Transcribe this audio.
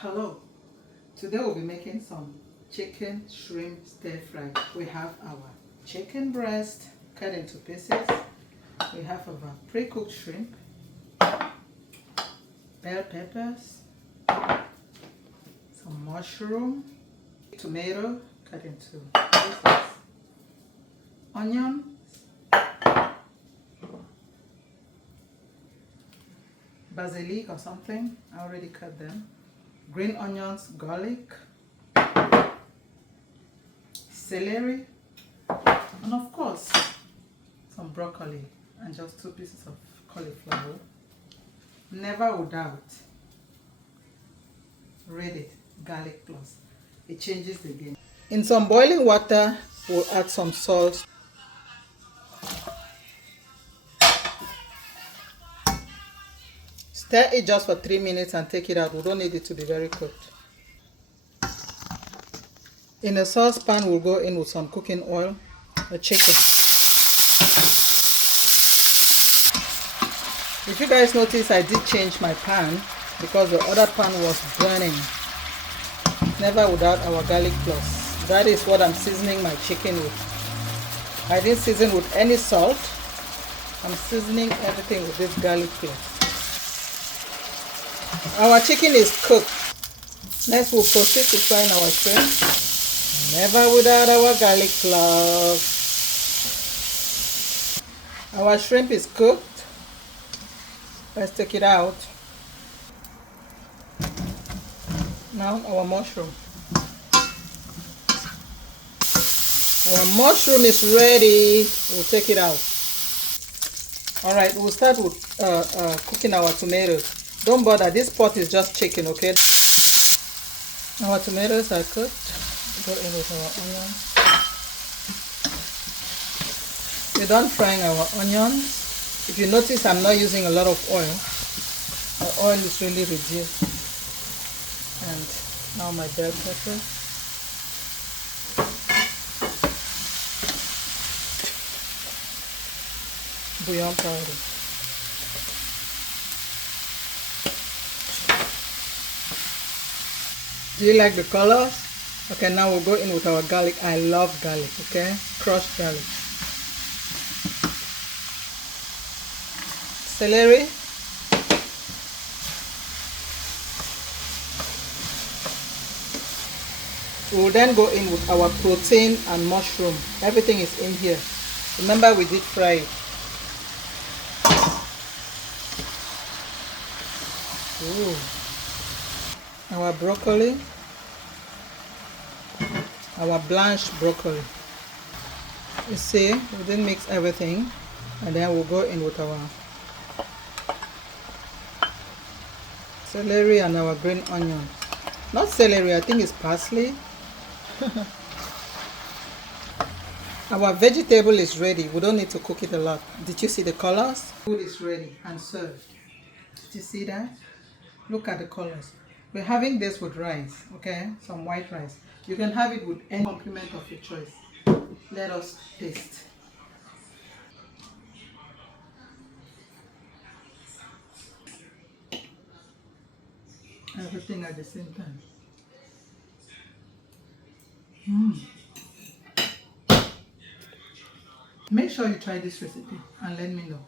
Hello, today we'll be making some chicken shrimp stir fry. We have our chicken breast cut into pieces. We have our pre-cooked shrimp, bell peppers, some mushroom, tomato cut into pieces, onion, basilic or something. I already cut them. Green onions, garlic, celery, and of course some broccoli and just 2 pieces of cauliflower. Never without Reddit garlic plus. It changes the game. In some boiling water, we'll add some salt. Stir it just for 3 minutes and take it out. We don't need it to be very cooked. In a saucepan, we'll go in with some cooking oil, the chicken. If you guys notice, I did change my pan because the other pan was burning. Never without our garlic plus. That is what I'm seasoning my chicken with. I didn't season with any salt. I'm seasoning everything with this garlic plus. Our chicken is cooked. Next we'll proceed to frying our shrimp. Never without our garlic cloves. Our shrimp is cooked. Let's take it out. Now our mushroom. Our mushroom is ready. We'll take it out. Alright, we'll start with cooking our tomatoes. Don't bother, this pot is just chicken, okay? Our tomatoes are cooked. Go in with our onions. We're done frying our onions. If you notice, I'm not using a lot of oil. The oil is really reduced. And now my bell pepper. Bouillon powder. Do you like the colors? Okay, now we'll go in with our garlic. I love garlic, okay? Crushed garlic. Celery. We'll then go in with our protein and mushroom. Everything is in here. Remember, we did fry it. Ooh. Our broccoli, our blanched broccoli. You see, we didn't mix everything, and then we'll go in with our celery and our green onion. Not celery, I think it's parsley. Our vegetable is ready. We don't need to cook it a lot. Did you see the colors? Food is ready and served. Did you see that? Look at the colors. We're having this with rice, okay? Some white rice. You can have it with any complement of your choice. Let us taste. Everything at the same time. Make sure you try this recipe and let me know.